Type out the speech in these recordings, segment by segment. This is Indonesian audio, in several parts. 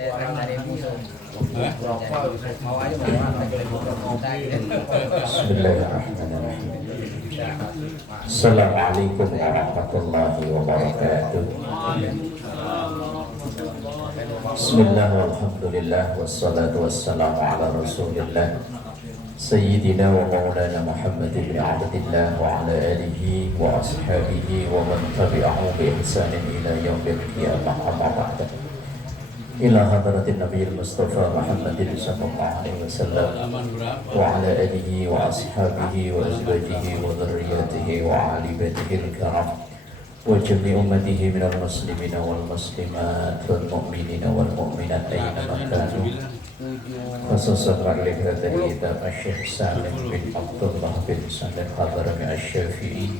Bismillahirrahmanirrahim. Assalamualaikum warahmatullahi wabarakatuh. Bismillah walhamdulillah wassalatu wassalamu ala rasulillah Sayyidina wa maulana Muhammad ibn Abdillah wa ala alihi wa ashabihi wa man tabi'ahu bi ihsanin ila yaumil qiyamah amma ba'da. Ila hadratin Nabi Mustafa Muhammadin sallallahu alaihi wasallam wa ala alihi wa ashabihi wa azwajihi wa dhurriyyatihi wa ali baitihi al-kiram wa jami' ummatihi minal muslimina wal muslimat wal mu'minina wal mu'minat aina makanu khususan ra'ilih hadhihi kitab Syekh Salim bin Abdullah bin Salim Hadrami Asy-Syafi'i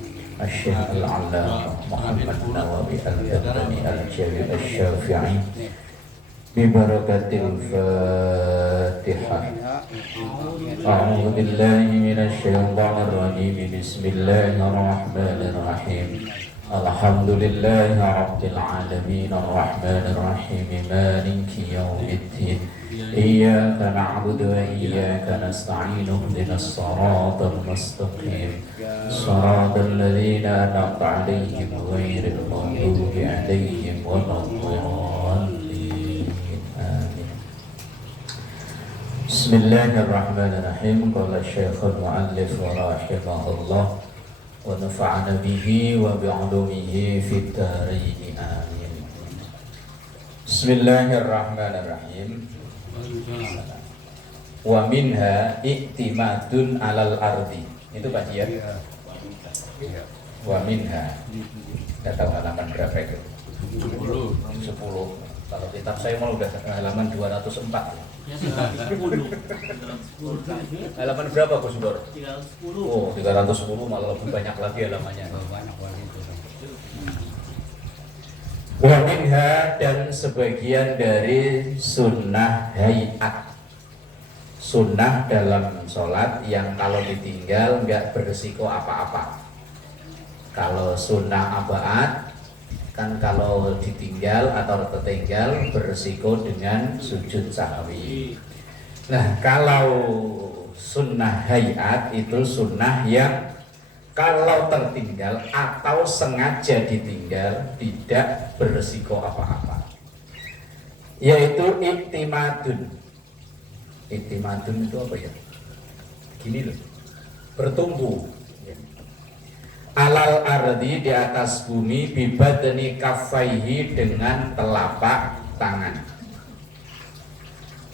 Syekh Al-Allamah Muhammad Nawawi Al-Jattani Al-Jawi Asy-Syafi'i Bibarakatil Fatihah. A'udzu billahi minasy syaithanir rajim. Bismillahirrahmanirrahim. Alhamdulillahi rabbil alamin arrahmanir rahim maliki yaumiddin. Iyyaka na'budu wa iyyaka nasta'in. Ihdinas siratal mustaqim. Shiratal ladzina an'amta 'alaihim ghairil maghdubi 'alaihim waladdallin. Bismillahirrahmanirrahim. Qala Syekhul Mu'allif rahimahullah wa nafa'ana bihi wa bi'ulumihi fid dharain amin. Bismillahirrahmanirrahim. Wa minha i'timadun 'alal ardi. Itu Pak Jian. Wa minha. Enggak tahu halaman berapa itu? 10. Kalau kitab saya mau udah halaman 204. Halaman berapa Gus Dur? 310. Oh, 310 malah lebih banyak lagi halamannya. Wa minha, dan sebagian dari sunnah hayat. Sunnah dalam sholat yang kalau ditinggal nggak berisiko apa-apa. Kalau sunnah abaat kan kalau ditinggal atau tertinggal berisiko dengan sujud sahwi. Nah, kalau sunnah hayat itu sunnah yang kalau tertinggal atau sengaja ditinggal tidak berisiko apa-apa, yaitu iktimadun. Iktimadun itu apa ya? Gini loh, bertumbuh alal ardi, di atas bumi, bibadani kafaihi, dengan telapak tangan.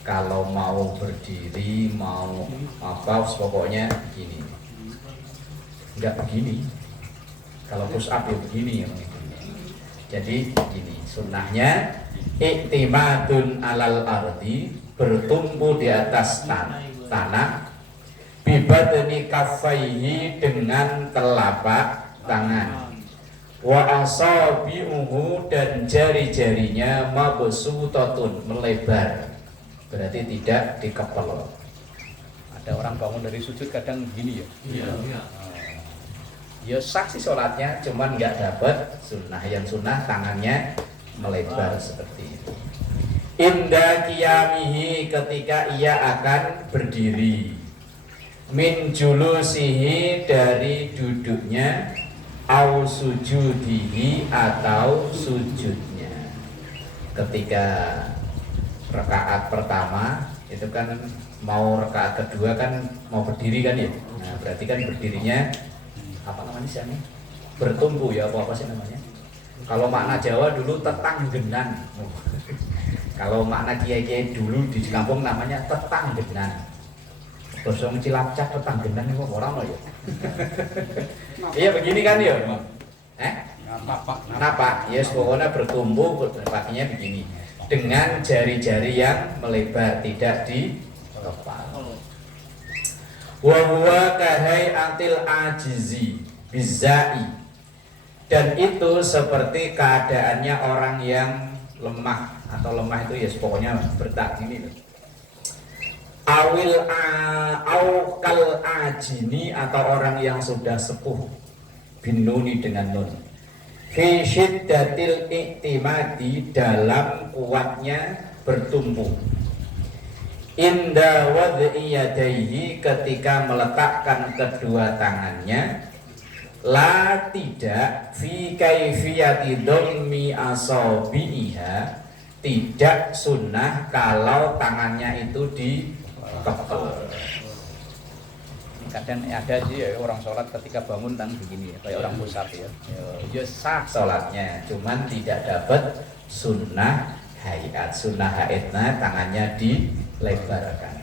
Kalau mau berdiri, mau apa, pokoknya begini. Enggak begini. Kalau push up ya begini ya. Jadi begini sunnahnya, iktimadun alal ardi, bertumbuh di atas tanah, bibadani kafaihi, dengan telapak tangan, wa asabi'uhu, dan jari-jarinya mabsutatun, melebar, berarti tidak dikepel. Ada orang bangun dari sujud kadang gini ya. Iya. Ya saksi sholatnya, cuman nggak dapat sunnah. Yang sunnah tangannya melebar seperti itu. Inda qiyamihi, ketika ia akan berdiri. Min julusihi, dari duduknya, au sujudihi, atau sujudnya. Ketika rakaat pertama itu kan mau rakaat kedua kan mau berdiri kan ya. Nah, berarti kan berdirinya apa namanya sih ini? Bertumbuh ya, apa sih namanya? Kalau makna Jawa dulu tetanggenan. Kalau makna kiai-kiai dulu di kampung namanya tetanggenan. Bosong Cilacap tetanggenan itu orang loh ya. Iya begini kan ya. Napak. Yes, pokoknya bertumbuh, kakinya begini. Dengan jari-jari yang melebar, tidak dikepal. Wa huwa kahai'atil ajizi bizai. Dan itu seperti keadaannya orang yang lemah, atau lemah itu ya pokoknya bertak gini loh. Aukal ajini, atau orang yang sudah sepuh, binuni dengan nun. Fi syiddatil iktimadi, dalam kuatnya bertumpu. Inda wad'i yadaihi, ketika meletakkan kedua tangannya, la tidak fi kaifiyati dhammi asabiha, tidak sunnah kalau tangannya itu dikepel. Kadang ada sih ya orang sholat ketika bangun tangan begini ya, kayak orang pusat ya. Ya sah sholatnya, cuman tidak dapat sunnah hayat. Sunnah hayatnya tangannya dilebarkan.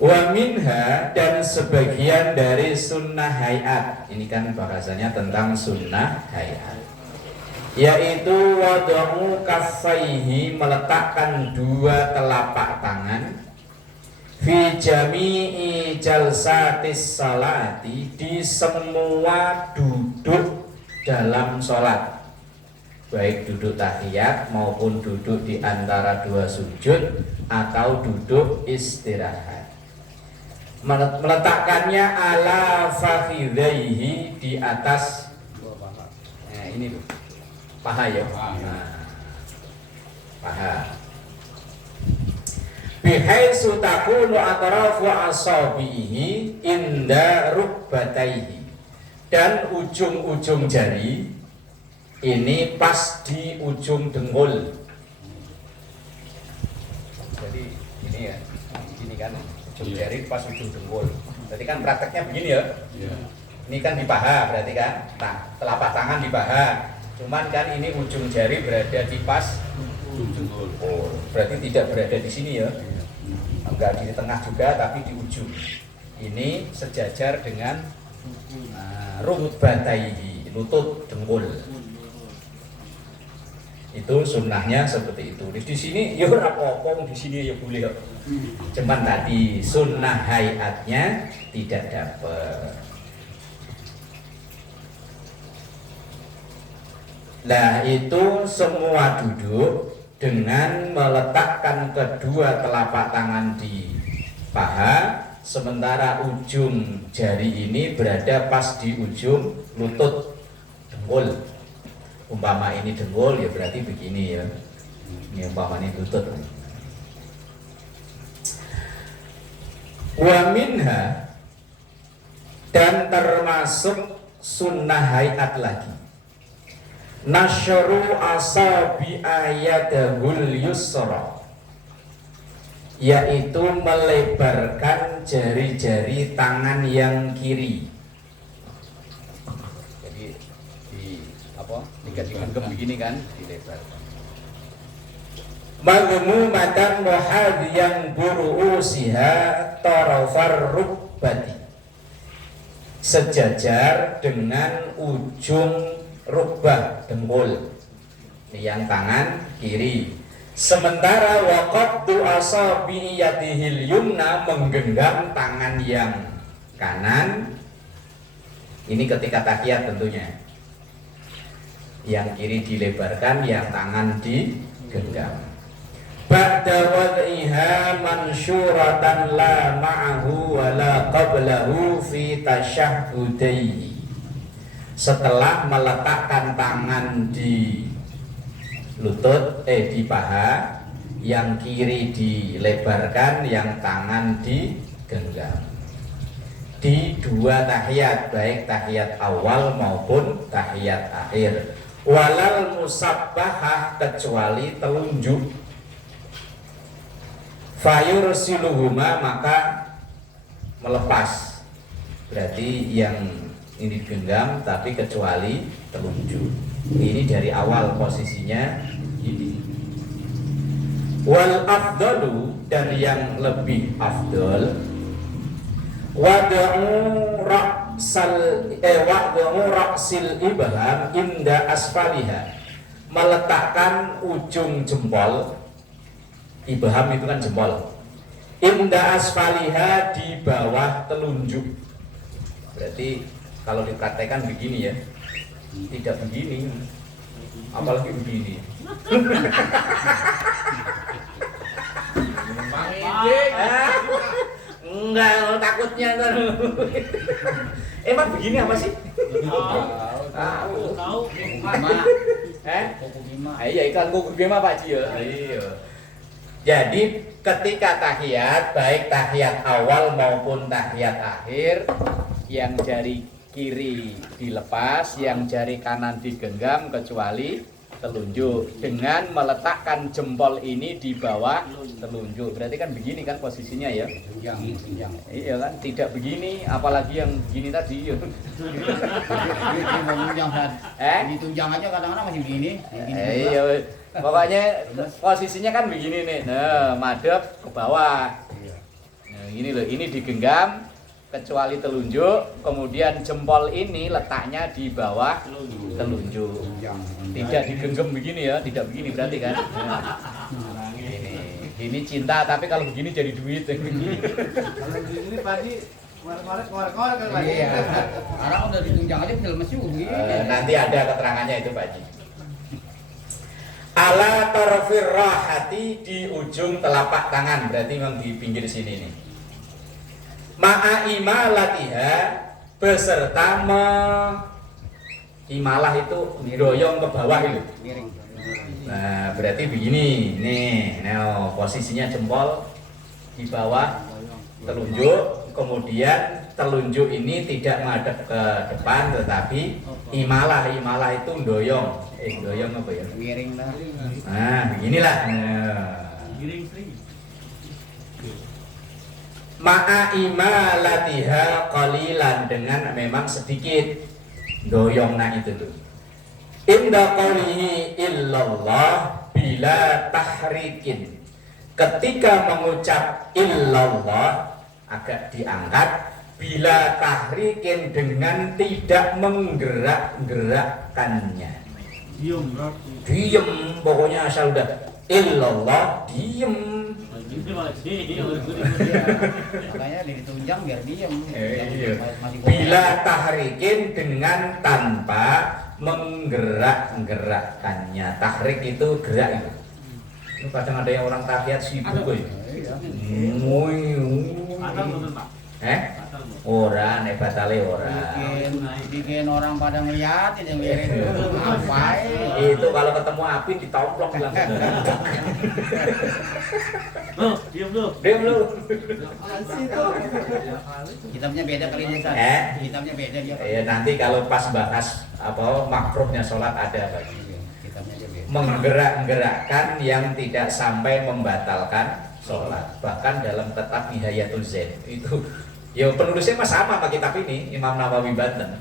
Wa minha, dan sebagian dari sunnah hayat, ini kan bahasanya tentang sunnah hayat, yaitu wad'u kaffaihi, meletakkan dua telapak tangan, fi jami'i jalsatis salati, di semua duduk dalam sholat, baik duduk tahiyat maupun duduk di antara dua sujud atau duduk istirahat. Meletakkannya ala fakhidaihi, di atas ini loh, paha ya, nah, paha. Bihaitsu takunu atrafu asabihi inda rukbataihi, dan ujung-ujung jari ini pas di ujung dengkul. Jadi ini ya, ini kan ujung jari pas ujung dengkul. Berarti kan prakteknya begini ya. Ini kan di paha berarti kan. Nah, telapak tangan di paha. Cuman kan ini ujung jari berada di pas ujung dengkul. Oh, berarti tidak berada di sini ya. Enggak di tengah juga, tapi di ujung. Ini sejajar dengan rukbataihi, lutut dengkul. Itu sunnahnya seperti itu. Di sini ya ora apa-apa, di sini ya boleh. Cuman tadi sunnah hayatnya tidak dapat. Nah, itu semua duduk dengan meletakkan kedua telapak tangan di paha, sementara ujung jari ini berada pas di ujung lutut dengkul. Umpama ini dengkul ya berarti begini ya. Ini umpama ini lutut. Wa minha, dan termasuk sunnah hayat lagi, nasyru asabi ayadahul yusra, yaitu melebarkan jari-jari tangan yang kiri. Jadi di apa? Digenggam begini kan, dilebarkan. Magmumatan muhadhiyan buru'usiha tarafar rukbati, sejajar dengan ujung rukbah dengkul, ini yang tangan kiri. Sementara waqaddu asabi yadihil yumna, menggenggam tangan yang kanan, ini ketika tahiyat tentunya. Yang kiri dilebarkan, yang tangan digenggam. Ba'da wad'iha mansyuratan la ma'ahu wa la qablahu fi tasyahhudaihi, setelah meletakkan tangan di lutut, di paha, yang kiri dilebarkan, yang tangan digenggam di dua tahiyat, baik tahiyat awal maupun tahiyat akhir. Walal musabbahah, kecuali telunjuk. Fayursiluhuma, maka melepas, berarti yang ini digenggam tapi kecuali telunjuk. Ini dari awal posisinya ini. Wal afdalu, dan yang lebih afdal, wad'u ra'sil ibham inda asfaliha, meletakkan ujung jempol. Ibham itu kan jempol. Inda asfaliha, di bawah telunjuk. Berarti kalau dipraktekkan begini ya, tidak begini, apalagi begini. Enggak, takutnya ntar. Emang begini apa sih? Tahu. Iya ikan kuku gimana Pak Ji ya? Iya. Jadi ketika tahiyat, baik tahiyat awal maupun tahiyat akhir, yang jari kiri dilepas, yang jari kanan digenggam kecuali telunjuk, dengan meletakkan jempol ini di bawah telunjuk. Berarti kan begini kan posisinya ya? Tunjang. Iya kan, tidak begini, apalagi yang begini tadi ya. Ditunjang aja kadang-kadang masih begini. Iya, pokoknya posisinya kan begini nih. Nah, madep ke bawah. Nah, ini loh, ini digenggam kecuali telunjuk, kemudian jempol ini letaknya di bawah telunjuk. Tidak digenggam begini ya, tidak begini berarti kan. Nah, ini cinta, tapi kalau begini jadi duit. Kalau begini Pak Haji, ngorek-ngorek kan Pak Haji. Iya. Sekarang udah ditunjang aja bisa lemes juga begini. Nanti ada keterangannya itu Pak Haji. Ala tarfir rahati, di ujung telapak tangan, berarti memang di pinggir sini nih. Ma'a imalatiha, beserta imalah itu doyong ke bawah itu. Miring. Nah, berarti begini, nih, nah, posisinya jempol di bawah telunjuk, kemudian telunjuk ini tidak menghadap ke depan, tetapi imalah itu doyong, doyong apa ya? Miring lah. Nah, beginilah. Nah. Ma'a imalatiha qalilan, dengan memang sedikit doyongna itu tuh. Inda qawlihi illallah bila tahrikin, ketika mengucap illallah agak diangkat, bila tahrikin dengan tidak menggerak-gerakkannya. Diem, pokoknya asal udah illallah diem. Makanya ditunjang biar diem. Bila tahrikin, dengan tanpa menggerak-gerakkannya. Tahrik itu gerak itu. Ini kadang ada yang orang tahiyat sibuk kok. Ora, nek batale ora. Bikin orang pada ngeliatin yang miring itu ngapain? Itu kalau ketemu api ditomplok langsung. Diam lu. Diam lu. Kitabnya beda kali ini San. Kitabnya beda dia. Ya nanti kalau pas bahas apa makruhnya sholat ada bagi. Kitabnya aja beda. Menggerak-gerakkan yang tidak sampai membatalkan sholat. Bahkan dalam kitab Nihayatul Zain itu, ya penulisnya mah sama sama kitab ini, Imam Nawawi Banten.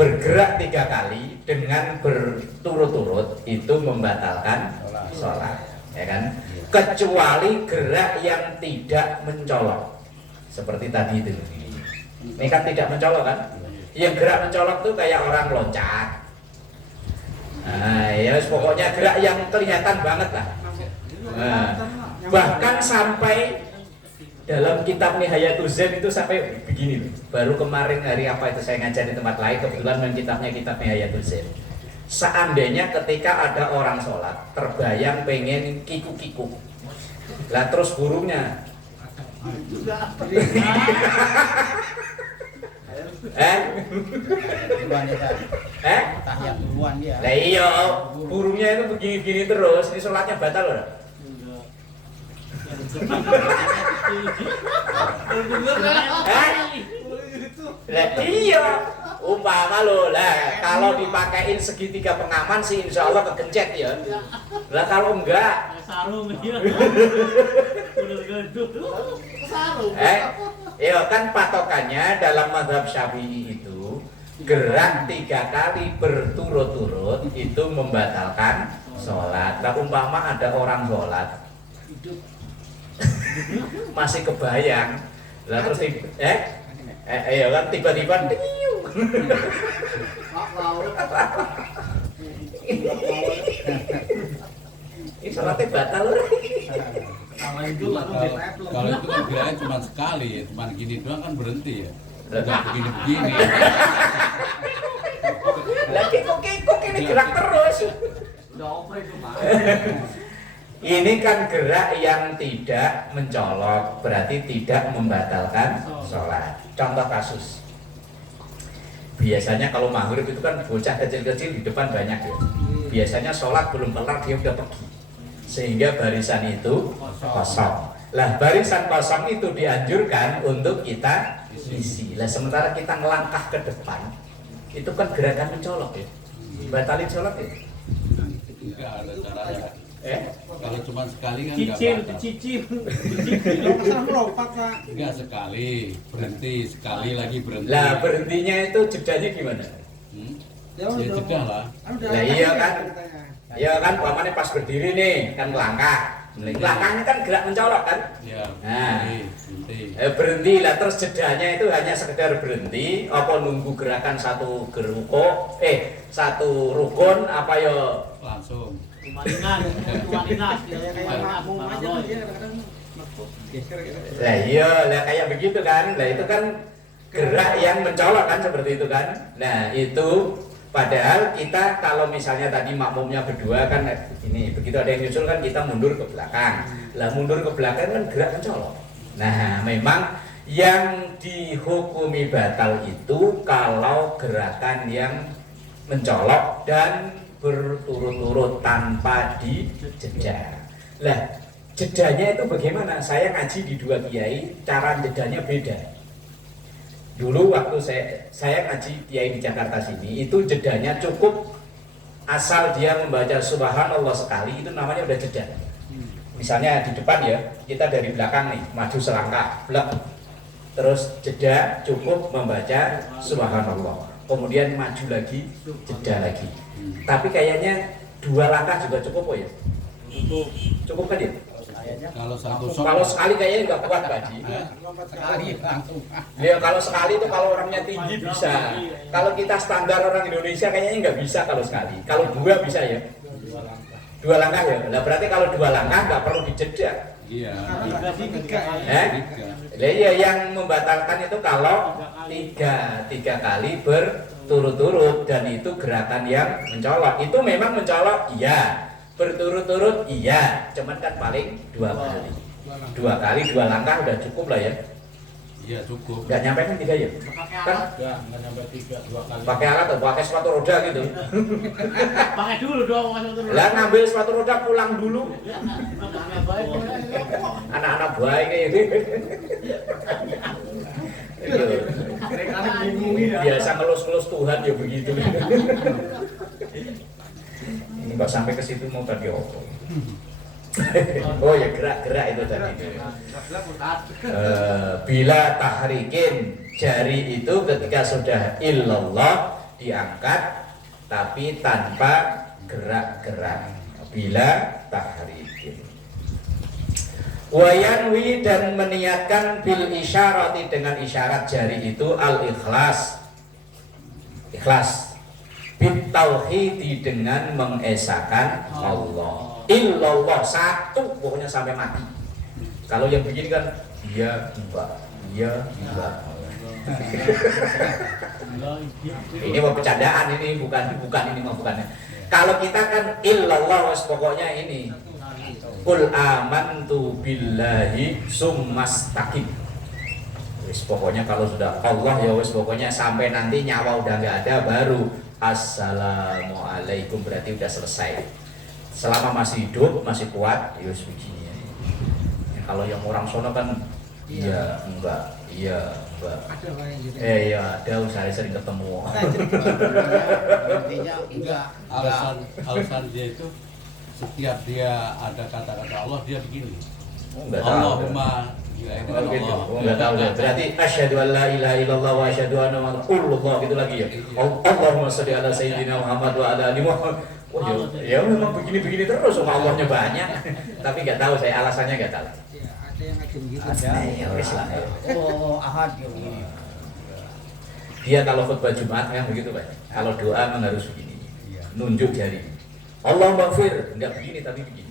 Bergerak 3 kali dengan berturut-turut itu membatalkan sholat, ya kan? Kecuali gerak yang tidak mencolok, seperti tadi itu. Ini kan tidak mencolok kan? Yang gerak mencolok tuh kayak orang loncat. Nah, ya pokoknya gerak yang kelihatan banget lah. Nah, bahkan sampai dalam kitab Nihayatul Zain itu sampai begini loh. Baru kemarin hari apa itu saya ngajar di tempat lain, kebetulan main kitabnya kitab Nihayatul Zain. Seandainya ketika ada orang sholat terbayang pengen kikuk-kikuk, lah terus burungnya Duluan dia San. Tahiyat duluan dia. lah iya, burungnya itu begini-begini terus, ini sholatnya batal loh. Lah iya, umpama lo lah kalau dipakein segitiga pengaman sih insya Allah kegencet ya. Lah kalau enggak, Sarung dia. ya kan patokannya dalam mazhab Syafi'i itu gerak 3 kali berturut-turut itu membatalkan sholat. Lah umpama ada orang sholat masih kebayang, lah terus ya kan tiba-tiba ini sholatnya batal. Kalau itu kan geraknya cuma sekali ya, cuma gini doang kan berhenti ya. Udah begini-begini. Lah kikuk-kikuk ini gerak terus. udah over itu Pak. Ini kan gerak yang tidak mencolok, berarti tidak membatalkan sholat. Contoh kasus, biasanya kalau maghrib itu kan bocah kecil-kecil di depan banyak ya. biasanya sholat belum kelar dia udah pergi, sehingga barisan itu kosong. Lah barisan kosong itu dianjurkan untuk kita isi. Lah sementara kita ngelangkah ke depan, itu kan gerakan mencolok ya, batalin sholat ya. Enggak ada caranya. Kalau cuma sekali kan enggak Cicil, batal. cicil. Masalah melompat Pak. Enggak sekali, berhenti, sekali lagi berhenti. Lah berhentinya itu jedanya gimana? Ya jeda lah. Lah iya kan, iya kan, umpamanya pas berdiri nih kan melangkah. Langkahnya kan gerak mencolok kan? Ya, Nah. berhenti. Berhenti lah, terus jedanya itu hanya sekedar berhenti apa nunggu gerakan satu satu rukun apa ya Langsung. Kumalingan, kumalingan. Kayak makmum aja tuh dia kadang-kadang lah iya lah kayak begitu kan. Lah itu kan gerak yang mencolok kan seperti itu kan. Nah itu padahal kita kalau misalnya tadi makmumnya berdua kan ini begitu ada yang nyusul kan kita mundur ke belakang. Lah mundur ke belakang kan gerak mencolok. Nah memang yang dihukumi batal itu kalau gerakan yang mencolok dan berturut-turut tanpa dijeda. Lah jedanya itu bagaimana? Saya ngaji di dua kiai, cara jedanya beda. Dulu waktu saya ngaji kiai di Jakarta sini, itu jedanya cukup asal dia membaca subhanallah sekali itu namanya udah jeda. Misalnya di depan ya, kita dari belakang nih maju selangkah, blek. Terus jeda cukup membaca subhanallah. Kemudian maju lagi, jeda lagi. Tapi kayaknya 2 langkah juga cukup ya? Cukup kan ya? Kalau satu shot, Kalau sekali kayaknya nggak kuat Pak Haji. lompat sekali langsung. Ya kalau sekali itu kalau orangnya tinggi bisa. Kalau kita standar orang Indonesia kayaknya nggak bisa kalau sekali. Kalau 2 bisa ya. 2 langkah ya. Nah berarti kalau 2 langkah nggak perlu dijeda. iya. Tiga. Tiga. Lah iya yang membatalkan itu kalau tiga kali berturut-turut dan itu gerakan yang mencolok. Itu memang mencolok, iya. Berturut-turut, iya. Cuman kan paling 2 kali. 2 kali 2 langkah udah cukup lah ya. Iya cukup. Nggak nyampe kan 3 ya? Kan Enggak sampai 2 kali. pakai alat atau pakai sepatu roda gitu. Pakai dulu dong masuk dulu. Lah ngambil sepatu roda pulang dulu. Anak baik. Anak-anak baik kayak gitu. Biasa ngelus-ngelus Tuhan ya begitu. Ini kok sampai ke situ mau tadi apa? Oh ya gerak-gerak itu tadi. Bila tahrikin jari itu ketika sudah illallah diangkat tapi tanpa gerak-gerak. Bila tahrikin. Wayanwi dan meniatkan bil isyarati dengan isyarat jari itu al-ikhlas. Ikhlas. Bit tauhidi dengan mengesahkan Allah. Illallah satu pokoknya sampai mati. Kalau yang begini kan iya enggak, iya enggak. Ini mau bercandaan ini bukan ini mah bukannya. Kalau kita kan illallah pokoknya ini. Qul amantu billahi summastaqim. Wis pokoknya kalau sudah Allah ya wis pokoknya sampai nanti nyawa udah nggak ada baru assalamualaikum berarti udah selesai. Selama masih hidup masih kuat ya wis begini. Ya, kalau yang orang sono kan iya enggak, iya enggak. Ada lah yang gitu. Iya ada saya sering ketemu. Artinya enggak. Alasan dia itu setiap dia ada kata-kata Allah dia begini. Enggak tahu. Allahumma ya itu kan Oh gitu. Allah. Oh, enggak tahu ya. Berarti asyhadu an la ilaha illallah wa asyhadu anna Rasulullah gitu lagi ya. Allahumma shalli ala sayyidina Muhammad wa ala ali Muhammad. Oh ya memang begini-begini terus sama Allahnya banyak. Tapi enggak tahu saya alasannya enggak tahu. Ya, ada yang ngaji begitu. Ada. Ya wis lah. Oh, ahad ya begini. Dia kalau khutbah Jumat kan begitu Pak. Kalau doa memang harus begini. Nunjuk jari. Allah maghfir, enggak begini tapi begini.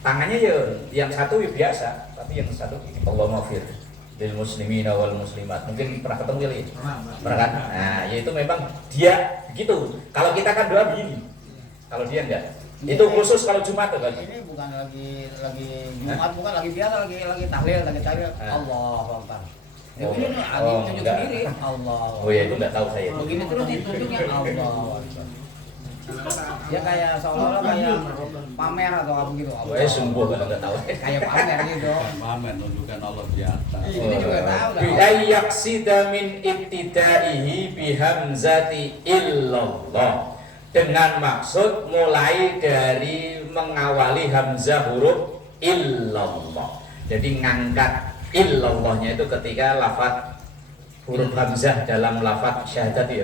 Tangannya ya yang satu ya biasa, tapi yang satu begini. Allah maghfir lil muslimina wal muslimat. Mungkin pernah ketemu kali ya? Pernah kan? Nah, yaitu memang dia begitu. Kalau kita kan doa begini. Kalau dia enggak. Itu khusus kalau Jumat tuh kan. Ini bukan lagi Jumat, bukan lagi biasa, lagi tahlil. Allahu Akbar. Ya begini nih, Ali tunjuk enggak. sendiri. Allah. Oh ya itu enggak tahu saya. Begini terus ditunjuknya Allah. Dia kayak seolah-olah kayak pamer atau apa gitu. Wah, sungguh kalau nggak tahu. Kayak pamer gitu. Bukan pamer, tunjukkan Allah di atas. Ini juga tahu dah. Bi ayyaksida min ibtidaihi bihamzati illallah. Dengan maksud mulai dari mengawali hamzah huruf illallah. Jadi ngangkat illallahnya itu ketika lafaz huruf hamzah dalam lafaz syahadat ya.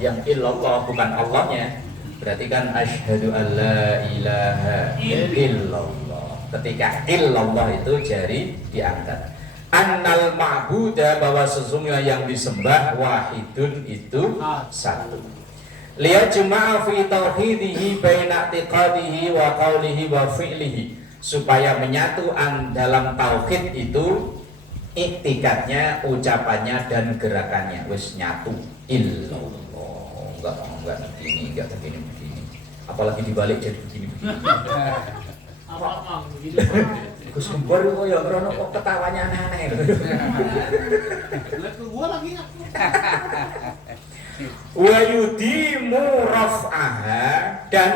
Yang illallah bukan Allahnya. Berarti kan asyhadu alla ilaha illallah. Ketika illallah itu jari diangkat. Annal ma'buda, bahwa sesungguhnya yang disembah wahidun itu satu. Liyajma'a fi tauhidihi baina i'tiqadihi wa qawlihi wa fi'lihi, supaya menyatu dalam tauhid itu iktikadnya, ucapannya dan gerakannya wis nyatu. Illallah. Enggak begini. Apalagi dibalik jadi begini. Apa begitu? Gus Kembar kok ya krono kok ketawanya aneh-aneh. Lihat gua lagi aku. Wa yudimu raf'aha, dan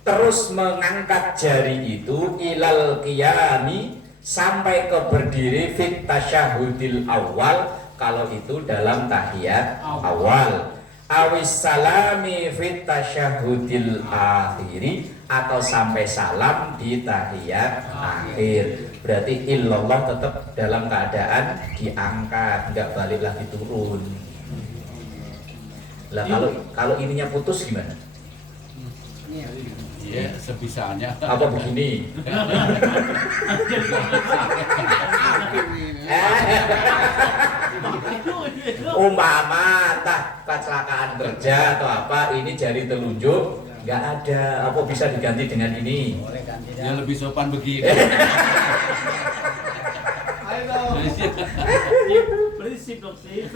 terus mengangkat jari itu ilal qiyami, sampai ke berdiri fit tasyahudil awal, kalau itu dalam tahiyat awal, awis salami fit tasyahudil akhiri, atau sampai salam di tahiyat akhir. Berarti illallah tetap dalam keadaan diangkat, enggak balik lagi turun. Lah kalau ininya putus gimana? Iya, sebisanya. Apa begini? Umpama entah kecelakaan kerja atau apa, ini jari telunjuk nggak ada, apa bisa diganti dengan ini? Boleh ganti dah. Yang lebih sopan begini. Ayo dong. Berisik dong sih.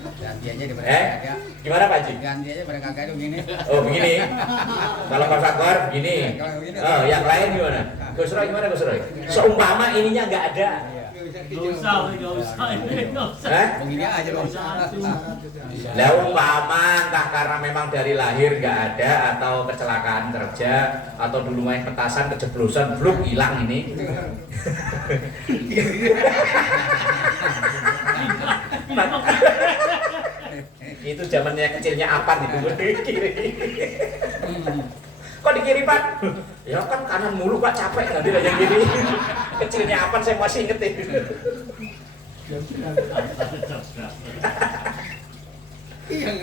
Ganti aja daripada kagak. Gimana Pak Haji? Ganti aja daripada kagak itu gini. Oh begini. Kalau Pak Fakor begini. Kalau begini. Oh yang lain gimana? Gus Roy gimana Gus Roy? Seumpama ininya nggak ada. Gak usah, gak usah. Begini aja dong. Lah umpama entah karena memang dari lahir nggak ada, atau kecelakaan kerja, atau dulu main petasan kejeblosan, bluk hilang ini. Itu zamannya kecilnya Apan itu di kiri. Kok di kiri Pak? Ya kan kanan mulu Pak, capek nanti yang kiri. Kecilnya Apan saya masih inget itu.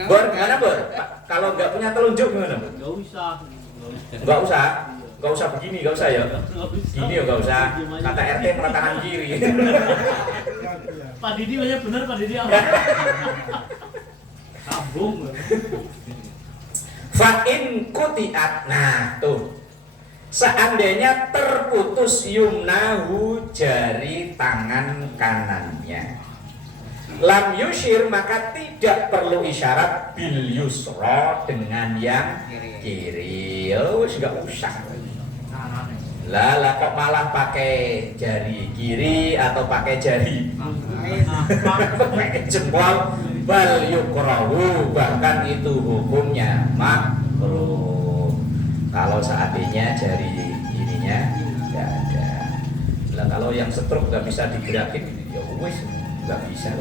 Bor, gimana Bor? Kalau nggak punya telunjuk gimana Bor? Gak usah. Nggak usah, nggak usah begini, nggak usah ya. Gini ya nggak usah. Kata RT tangan kiri. Pak Didi banyak bener, Pak Didi apa? Sambung. Fa'in kutiat, nah tuh, seandainya terputus yumnahu, jari tangan kanannya, lam yushir, maka tidak perlu isyarat bil yusra, dengan yang kiri. Oh, nggak usah. Lah kok malah pakai jari kiri atau pakai jari pakai jempol? Bal yukrahu, bahkan itu hukumnya makruh. Kalau seandainya jari ininya nggak ada. Lah kalau yang stroke nggak bisa digerakin, ya wis nggak bisa.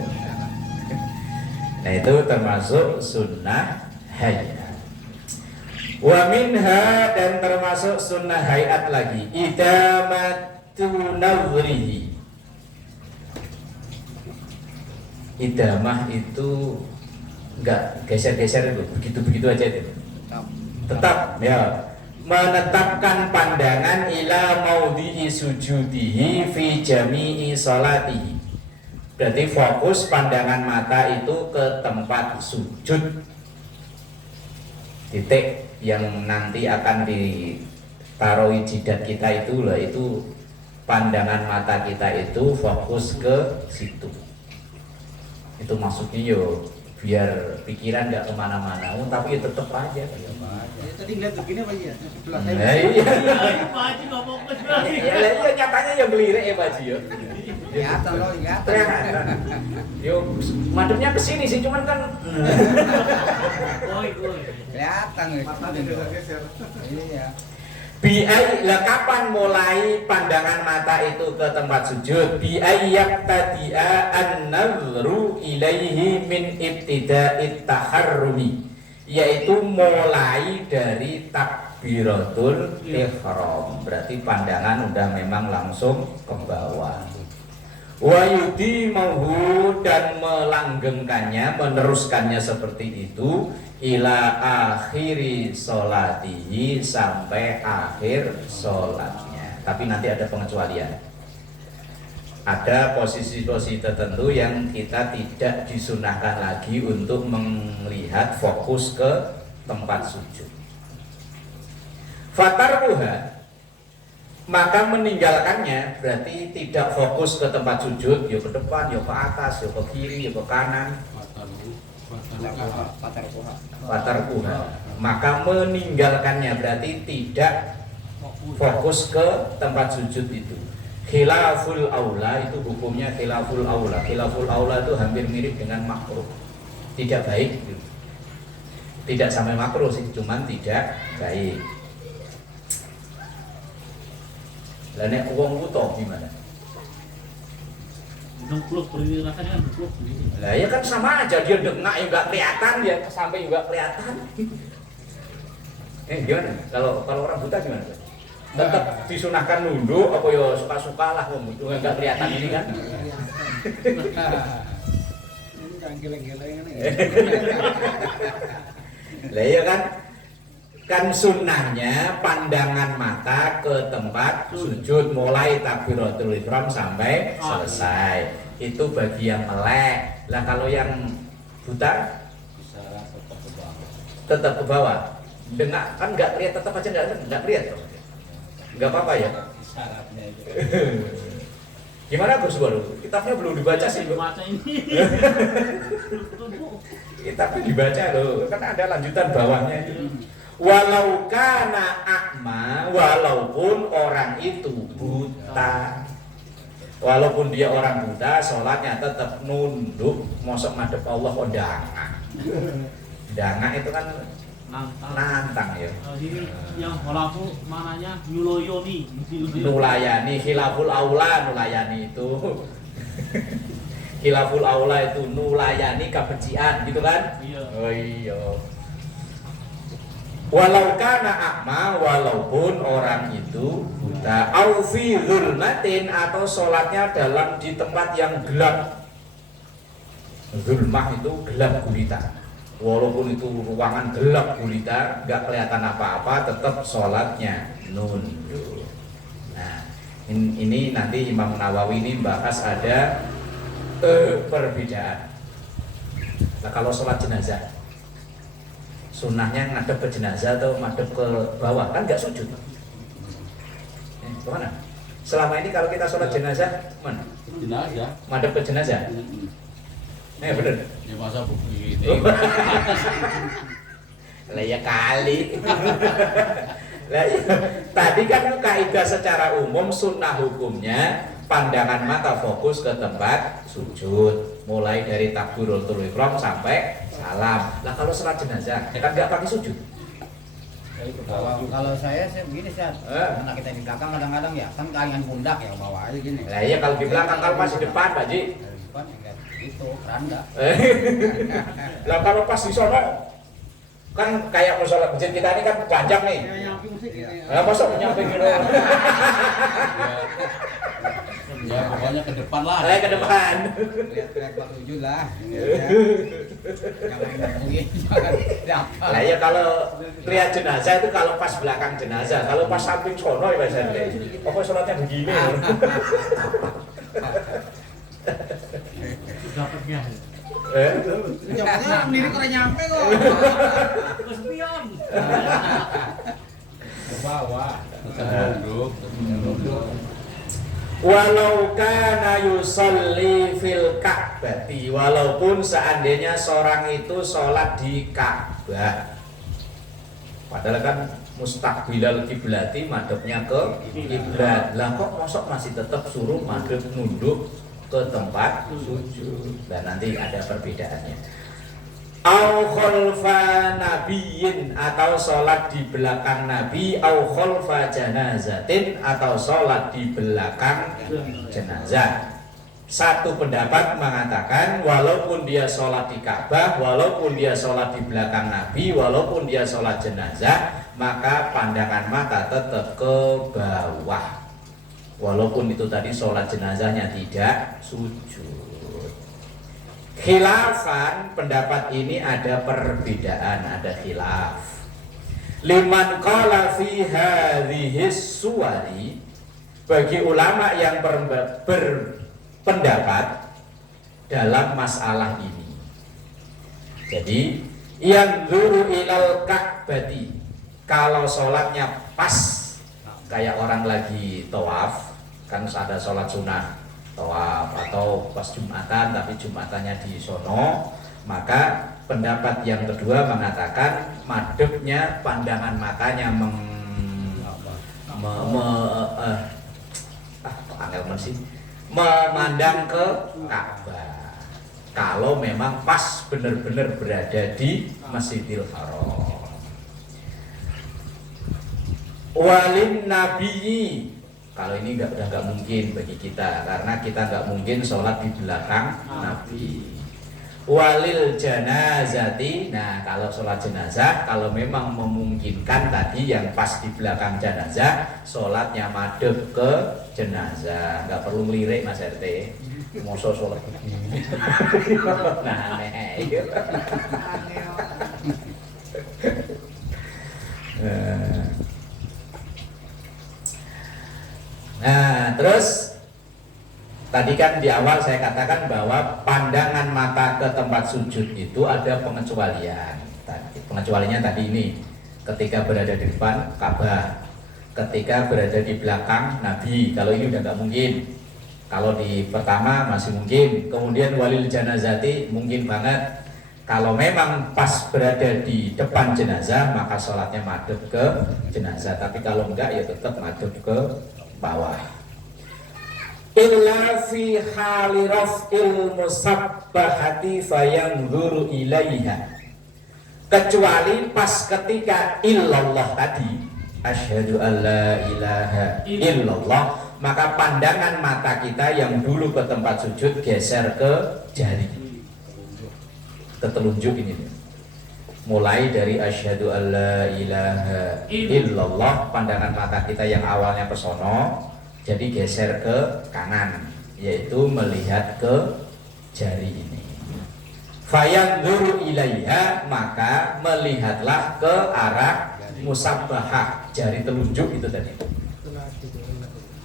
Nah itu termasuk sunnah hayat. Wa minha, dan termasuk sunnah hayat lagi, idamatu nazrihi. Idamah itu enggak geser-geser itu, begitu-begitu aja itu. Tetap ya, menetapkan pandangan ila maudhi'i sujudihi fi jami'i salatihi. Berarti fokus pandangan mata itu ke tempat sujud. Titik yang nanti akan ditaruhi jidat kita itu lah, itu pandangan mata kita itu fokus ke situ. Itu maksudnya yo biar pikiran nggak kemana-mana, tapi ya tetep aja. Tadi ngeliat begini apa ya? Sebelah Nah, saya. iya. Pak Haji nggak fokus. Ya nyatanya yang melirik ya Pak Haji ya. Kelihatan loh, kelihatan. Kelihatan. Yo madepnya ke sini sih cuman kan Kelihatan wis. Mata geser-geser. Iya. bi'ai lah kapan mulai pandangan mata itu ke tempat sujud bi'ai yaqtadi'a an-nadhru ilaihi min ibtida'it taharrumi, yaitu mulai dari takbiratul ihram, berarti pandangan udah memang langsung ke bawah. Wa yudimahu, dan melanggengkannya, meneruskannya seperti itu ila akhiri sholatihi, sampai akhir sholatnya. Tapi nanti ada pengecualian. Ada posisi-posisi tertentu yang kita tidak disunahkan lagi untuk melihat fokus ke tempat sujud. Fatarkuha, maka meninggalkannya berarti tidak fokus ke tempat sujud, ya ke depan, ya ke atas, ya ke kiri, ya ke kanan. Fatarkuha, maka meninggalkannya berarti tidak fokus ke tempat sujud itu. Khilaful aula, itu hukumnya khilaful aula. Khilaful aula itu hampir mirip dengan makruh, tidak baik, tidak sampai makruh sih, cuman tidak baik. Lah nek wong buta gimana? Dengkluk berdiri rasanya kan dengkluk begini. Lah ya kan sama aja, dia dengak ya enggak kelihatan, dia sampai juga kelihatan. Gimana? Kalau orang buta gimana? Tetap disunahkan nunduk apa ya suka-suka lah wong itu enggak kelihatan ini kan. Ini kan geleng-geleng ini. Lah ya kan sunnahnya pandangan mata ke tempat sujud mulai takbiratul ihram sampai selesai. Itu bagi yang melek. Lah kalau yang buta Bisa tetap ke bawah. tetap ke bawah. Dengar kan nggak lihat, tetap aja nggak lihat. Nggak apa-apa ya. Syaratnya itu. Gimana Gus Baru? Kitabnya belum dibaca sih. Baca ini. Kitabnya dibaca loh. Kan ada lanjutan bawahnya itu. Walau kana akma, walaupun orang itu buta, walaupun dia orang buta, sholatnya tetap nunduk, mosok madhep Allah dangak. Dangak itu kan nantang ya. Ini yang holafu mananya yuloyoni. Nulayani, khilaful aula nulayani itu. Khilaful aula itu nulayani kebencian gitu kan? Iya. Oh iya. Walau kana akma, walaupun orang itu buta, au fi zulmatin, atau sholatnya dalam di tempat yang gelap. Zulmah itu gelap gulita. Walaupun itu ruangan gelap gulita, nggak kelihatan apa-apa, tetap sholatnya nunduk. Nah, ini nanti Imam Nawawi ini bahas ada perbedaan. Nah, kalau sholat jenazah, sunnahnya ngadep ke jenazah atau ngadep ke bawah, kan nggak sujud. Kemana? Selama ini kalau kita sholat jenazah, mana? Jenazah. Ngadep ke jenazah. Bener. Ya masa begini. Lah ya kali. Lah ya, tadi kan kaidah secara umum sunnah hukumnya pandangan mata fokus ke tempat sujud, mulai dari takbiratul ihram sampai salam. Lah kalau sholat jenazah kan nggak pakai sujud. Kalau saya begini sih, karena kita di belakang kadang-kadang ya kan kaingan pundak ya bawa aja gini. Lah iya kalau di belakang, kalau pas di depan Pak Ji. Dari depan ya itu keranda. Lah kalau pas di sono kan kayak musola masjid kita ini kan panjang nih. Lah masa menyamping gitu. Ya pokoknya ke depan lah. Ke depan. Lihat Pak Tujuh lah. Jangan ngomongin. Lah ya kalau lihat jenazah itu kalau pas belakang jenazah, kalau pas samping sono ya biasanya. Apa sholatnya begini? Dapatnya. Nyampe sendiri kok nyampe kok. Kesepian. Ke bawah. Tetap duduk. Walau kana yusolli fil Ka'bati, walaupun seandainya seorang itu sholat di Ka'bah, padahal kan mustaqbilal kiblati, madhabnya ke kiblat. Lah kok mosok masih tetap suruh madhab nunduk ke tempat sujud. Dan nanti ada perbedaannya. Au khalfa nabiyyin, atau sholat di belakang nabi, au khalfa janazatin, atau sholat di belakang jenazah. Satu pendapat mengatakan walaupun dia sholat di Ka'bah, walaupun dia sholat di belakang nabi, walaupun dia sholat jenazah, maka pandangan mata tetap ke bawah. Walaupun itu tadi sholat jenazahnya tidak sujud. Khilafan, pendapat ini ada perbedaan, ada khilaf. Liman qala fi hadhihi suwari, bagi ulama yang berpendapat dalam masalah ini. Jadi yang dzuru ilal ka'bati, kalau sholatnya pas kayak orang lagi tawaf, kan ada sholat sunnah tawaf atau pas Jumatan tapi Jumatannya di sono, maka pendapat yang kedua mengatakan madepnya pandangan matanya memandang ke Ka'bah kalau memang pas benar-benar berada di Masjidil Haram. Walin nabiyyi, kalau ini udah nggak mungkin bagi kita, karena kita nggak mungkin sholat di belakang Nabi. Walil janazati, nah kalau sholat jenazah, kalau memang memungkinkan tadi yang pas di belakang jenazah, sholatnya madep ke jenazah, nggak perlu melirik Mas RT. Mosok sholat begini. Nah, nah, terus tadi kan di awal saya katakan bahwa pandangan mata ke tempat sujud itu ada pengecualian. Pengecualiannya tadi ini, ketika berada di depan Ka'bah, ketika berada di belakang Nabi. Kalau ini udah nggak mungkin. Kalau di pertama masih mungkin. Kemudian walil janazati mungkin banget. Kalau memang pas berada di depan jenazah, maka sholatnya madhep ke jenazah. Tapi kalau enggak, ya tetap madhep ke bawah. Illa fi hali raf'il musabbahati fayanzuru ilaiha, kecuali pas ketika illallah tadi, asyhadu an la ilaha illallah, maka pandangan mata kita yang dulu ke tempat sujud geser ke jari, ke telunjuk ini. Mulai dari asyhadu an la ilaha illallah, pandangan mata kita yang awalnya ke sono jadi geser ke kanan, yaitu melihat ke jari ini. Fayanzuru ilaiha, maka melihatlah ke arah musabbahah, jari telunjuk itu tadi.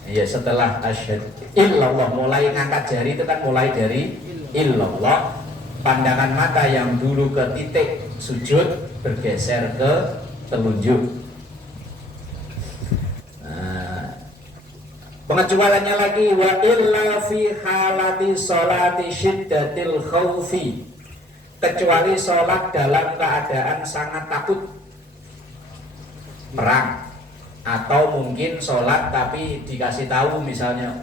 Ya, setelah asyhadu illallah, mulai ngangkat jari itu kan mulai dari illallah. Pandangan mata yang dulu ke titik sujud bergeser ke telunjuk. Pengecualiannya lagi, wa illa fi halati sholati syiddatil khaufi, kecuali sholat dalam keadaan sangat takut, perang, atau mungkin sholat tapi dikasih tahu misalnya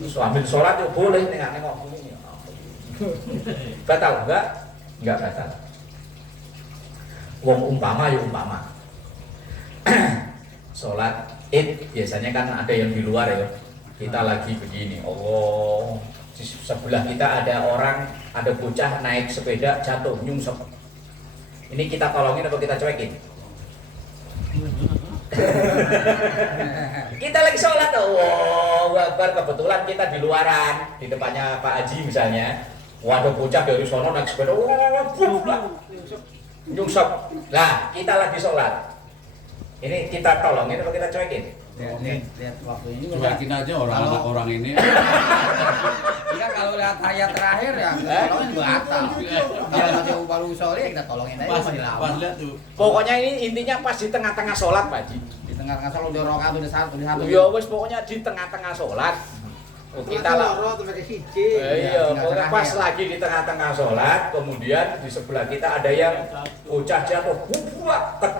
terus ambil sholat ya boleh nengok ini, batal enggak batal. Wong umpama ya umpama sholat Id biasanya kan ada yang di luar ya, kita lagi begini, Allah, di sebelah kita ada orang, ada bocah naik sepeda jatuh nyungsep, ini kita tolongin atau kita cuekin? Kita lagi sholat, Allahu Akbar, kebetulan kita di luaran, di depannya Pak Haji misalnya, waduh bocah dari sono naik sepeda, nyungsep, nah kita lagi sholat, ini kita tolongin atau kita cuekin? Lihat waktu ini. Cuekin aja orang ini. Kita kalau lihat ayat terakhir ya tolongin batal. Kalau nanti baru sholat kita tolongin aja. Pas lihat tuh. Pokoknya ini intinya pas di tengah-tengah sholat Pak Haji. Di tengah-tengah sholat udah rokaat udah satu. Ya wes pokoknya di tengah-tengah sholat. Kita lah. Iya, pokoknya pas lagi di tengah-tengah sholat, kemudian di sebelah kita ada yang bocah jatuh,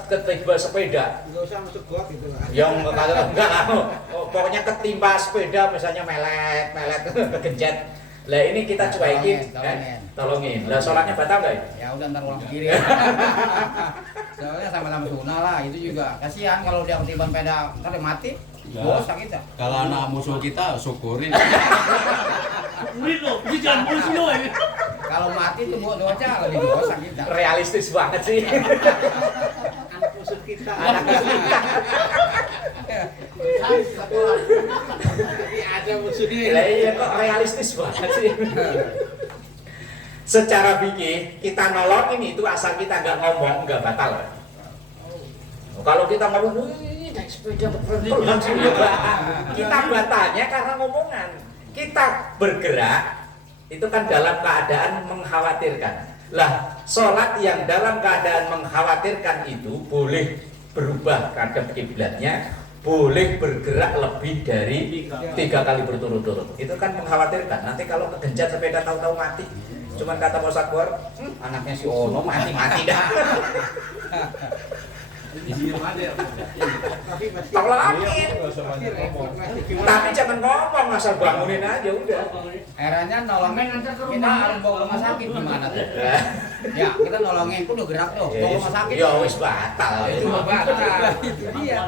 ketiba sepeda. Enggak usah masuk got gitu lah. Yang enggak lah, pokoknya ketimpa sepeda misalnya melet kegencet. Lah ini kita cuekin, tolongin. Lah sholatnya batal nggak? Ya udah ntar ulang kiri. Soalnya sama-sama sunnah lah, itu juga kasihan kalau dia ketiban sepeda ntar dia mati. Ya. Dosa kita. Kalau anak musuh kita syukurin. Murid lo, ini jangan polisi lo ya. Kalau mati itu buat dosa lebih dosa kita. Realistis banget sih. Anak musuh kita. Anak kita. Tapi ada musuhnya. Lah iya kok realistis banget sih. Secara fikih kita nolongin itu asal kita nggak ngomong nggak batal. Kalau kita ngomong, wih naik sepeda betul langsung ya kita batalnya karena ngomongan. Kita bergerak itu kan dalam keadaan mengkhawatirkan. Lah, sholat yang dalam keadaan mengkhawatirkan itu boleh berubah kadang kiblatnya, boleh bergerak lebih dari 3 kali berturut-turut. Itu kan mengkhawatirkan. Nanti kalau kegenjat sepeda tahu-tahu mati. Cuman kata Pak Sakwar, anaknya si Ono mati dah. Tapi masih Tolongin. ngomong. Tapi jangan ngomong, asal bangunin aja udah. Eranya nolongin kita harus bawa ke rumah sakit gimana tuh? Ya kita nolongin pun udah gerak tuh, bawa ke rumah sakit. Ya wis batal. Itu batal. Itu dia.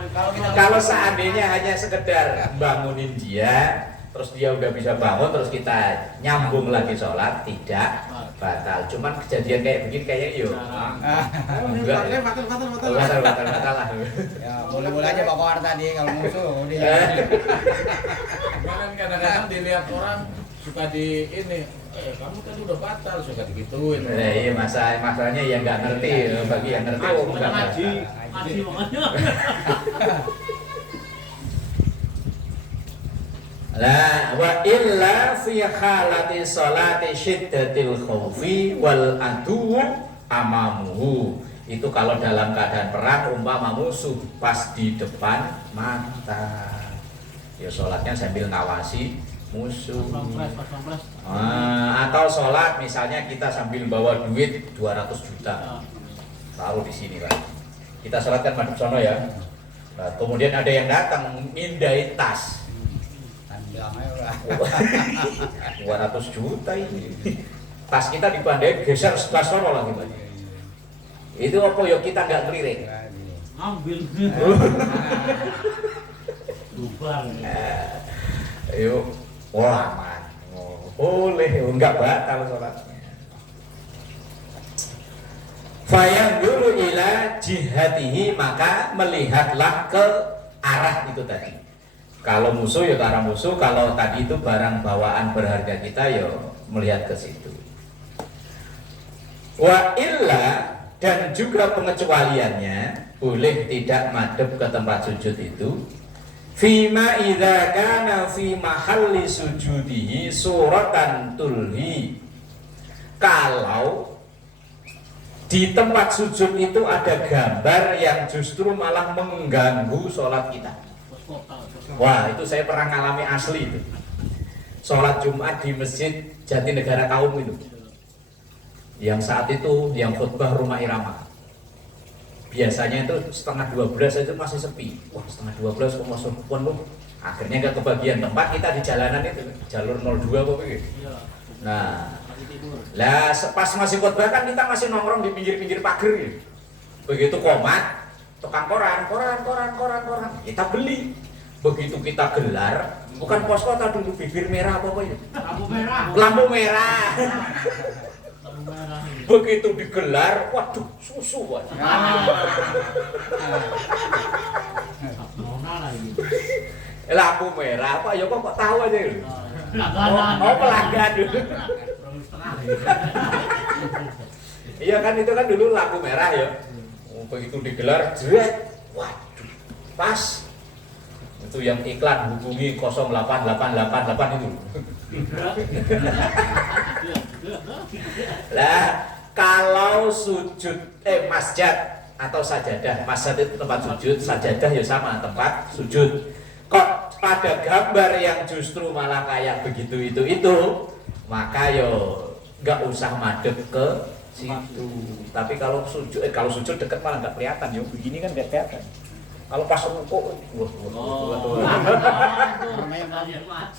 Kalau seandainya hanya sekedar bangunin dia, terus dia udah bisa bangun, terus kita nyambung lagi sholat, tidak batal. Cuman kejadian kayak begini kayaknya yo. Enggak. Batal lah. Ya boleh-boleh aja Pak Kohar tadi kalau musuh dia. Kan kadang-kadang dilihat orang suka di ini, kamu tadi udah batal, suka digituin. Iya masalahnya yang nggak ngerti, bagi yang ngerti enggak Ngaji makanya. La wa illa fi halati sholati syiddatil khaufi wal adu amamuhu. Itu kalau dalam keadaan perang umpama musuh pas di depan mata. Ya sholatnya sambil ngawasi musuh. Atau sholat misalnya kita sambil bawa duit 200 juta. Taruh di sini Pak. Kita sholat kan madhep sono ya. Nah, kemudian ada yang datang mindai tas. 200 juta ini. Tas kita dipandai geser sebelah sono lagi Pak. Itu apa ya kita nggak kelirik. Ambil. Bubar. Ayo, wah aman. Boleh, enggak batal sholatnya. Fayang dulu ila jihatihi, maka melihatlah ke arah itu tadi. Kalau musuh ya ke arah musuh, kalau tadi itu barang bawaan berharga kita ya melihat ke situ. Wa illa, dan juga pengecualiannya boleh tidak madhep ke tempat sujud itu. Fima idza kana fi mahalli sujudihi suratan tulhi. Kalau di tempat sujud itu ada gambar yang justru malah mengganggu sholat kita. Wah, itu saya pernah ngalami asli itu. Sholat Jumat di Masjid Jatinegara Kaum itu. Yang saat itu yang khutbah Rumah Irama. Biasanya itu 11:30 itu masih sepi. Wah, 11:30 kok masuk penuh. Akhirnya nggak kebagian tempat, kita di jalanan itu, jalur 02 kok begitu. Nah, lah pas masih khutbah kan kita masih nongkrong di pinggir-pinggir pagar gitu. Begitu komat, tukang koran. Kita beli. Begitu kita gelar, bukan pos kota dulu, bibir merah apa itu? Lampu merah. Begitu digelar, waduh, susu Pak. Lampu merah apa ya kok tahu aja gitu. Oh, pelanggan dulu. Iya kan itu kan dulu lampu merah ya. Begitu digelar, jret. Waduh, pas. Itu yang iklan hubungi 08888 itu. Lah kalau sujud masjid atau sajadah, masjid itu tempat sujud, sajadah ya sama tempat sujud. Kok pada gambar yang justru malah kayak begitu itu, maka yo nggak usah madep ke situ. Tapi kalau sujud dekat malah nggak kelihatan, yo begini kan nggak kelihatan. Kalau pas rukuk,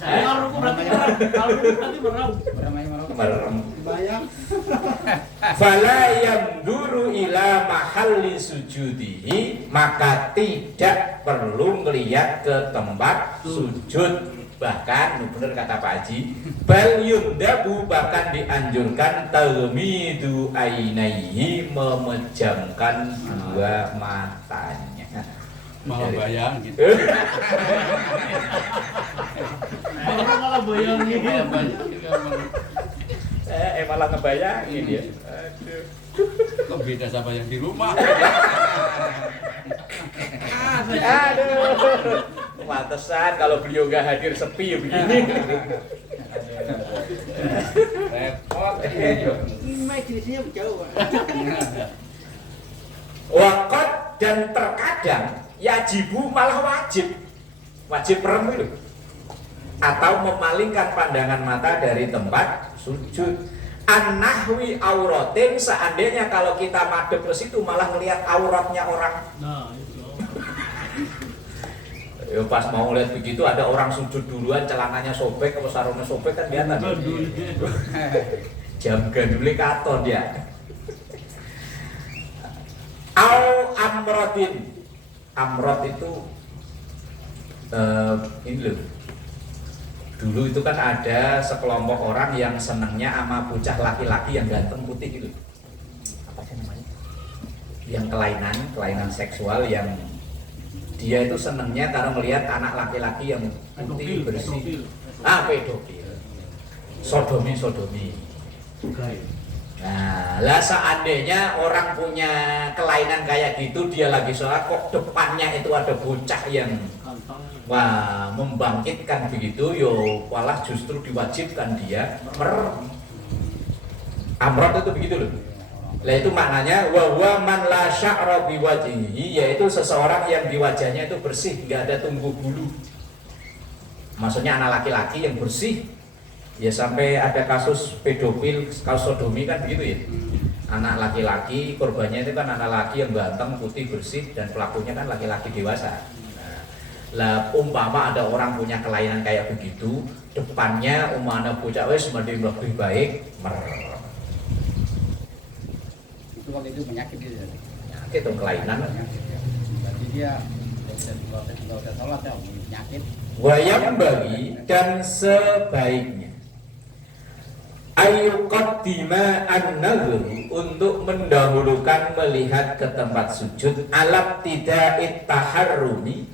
Kalau ruku berarti merem. merem. Fala yamduru ila mahalli sujudihi, maka tidak perlu melihat ke tempat sujud. Bahkan benar kata Pak Haji, bal yundabu, bahkan dianjurkan talmidu ainaihi, memejamkan dua matanya. Malah bayang gitu. Malah bayangin. Malah bayang gitu. Malah ngebayangin ya. Aduh. Kok beda sama yang di rumah? Aduh. Pantesan kalau beliau nggak hadir sepi ya begini. Repot. Majelisnya jauh. Wakot, dan terkadang yajibu, malah wajib merem itu, atau memalingkan pandangan mata dari tempat sujud. An-nahwi auratin, seandainya kalau kita madep ke situ malah melihat auratnya orang. Nah, itu. Ya, pas mau lihat begitu ada orang sujud duluan, celananya sobek atau sarungnya sobek kan kelihatan. Jam gandule katon dia. Au amrotin, amrot itu ini loh. Dulu itu kan ada sekelompok orang yang senangnya sama bocah laki-laki yang ganteng putih gitu. Apa sih namanya? Yang kelainan seksual, yang dia itu senangnya karena melihat anak laki-laki yang putih bersih. Pedofil. Sodomi. Nah, lah seandainya orang punya kelainan kayak gitu, dia lagi sholat kok depannya itu ada bocah yang membangkitkan begitu, yo malah justru diwajibkan dia amrot itu begitu loh. Lah itu maknanya wa man la sya'ra bi wajhihi, yaitu seseorang yang di wajahnya itu bersih, enggak ada tumbuh bulu. Maksudnya anak laki-laki yang bersih. Ya sampai ada kasus pedofil, kasus sodomi kan begitu ya. Anak laki-laki, korbannya itu kan anak laki yang ganteng, putih, bersih, dan pelakunya kan laki-laki dewasa. Nah, lah umpama ada orang punya kelainan kayak begitu, depannya umana bocah wis mending lebih baik merem. Itu waktu itu penyakit gitu. Penyakit dong, kelainan. Jadi dia tidak usah sholat ya, penyakit. Wayam bagi, dan sebaiknya ayyuqaddima an-nadhru, untuk mendahulukan melihat ke tempat sujud, alat tidak taharrumi,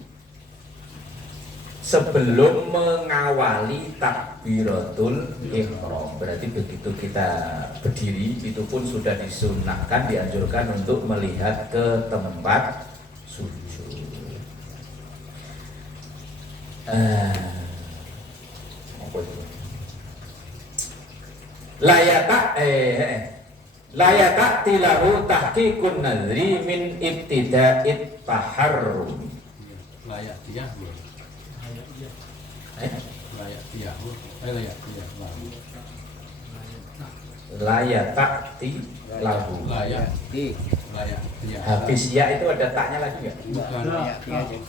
sebelum mengawali takbiratul ihram. Berarti begitu kita berdiri itu pun sudah disunnahkan, dianjurkan untuk melihat ke tempat sujud. Apa itu? Layatak tilahu tahqiqun nadri min ibtida'it taharrum. Layak dia belum. Layak dia. Layatak tilahu. Layak Di dia. Habis ya itu ada taknya lagi nggak? Bukan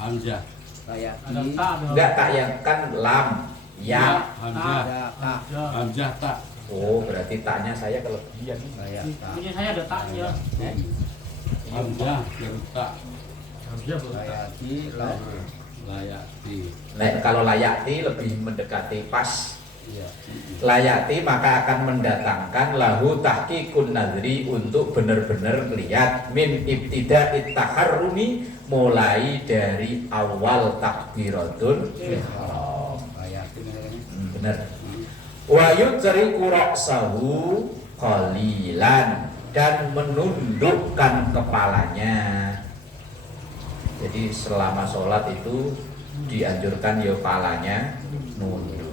hamzah. kayak Ada di tak ada. Enggak, tak yang kan lam ya. Hamzah. ada tak Hamzah tak. Oh, berarti taknya saya kelebihan. kayak tak Punya saya ada taknya. Hamzah baru tak. Harusnya kayak di lam Layak di. Nah, kalau layati lebih mendekati pas. Iya. Layati maka akan mendatangkan lahu tahqiqun nadri, untuk benar-benar melihat min ibtida'it taharrumi, mulai dari awal takbiratul ihram. kayak di Benar. Wa yutriku ra'sahu qalilan, dan menundukkan kepalanya. Jadi selama sholat itu dianjurkan ya kepalanya nunduk.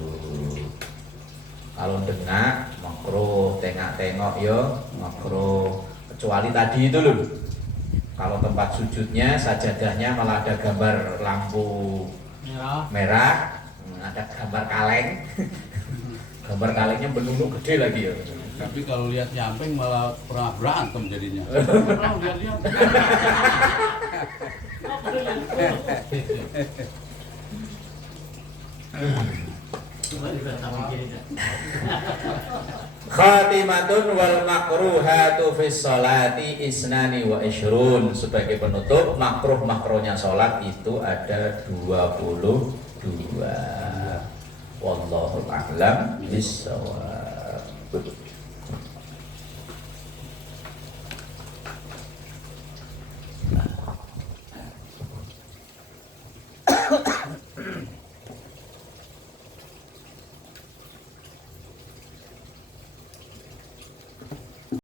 Kalau dengak makruh, tengok-tengok ya makruh. Kecuali tadi itu loh. Kalau tempat sujudnya, sajadahnya malah ada gambar lampu merah, ada gambar kaleng. Gambar kalengnya benunu gede lagi ya. Tapi kalau lihat nyamping malah pernah berantem jadinya. Oh, lihat-lihat. Khatimatun wal makruhatu fis sholati isnani wa ishrun. Sebagai penutup, makruhnya sholat itu ada 22. Wallahu a'lam bishawab.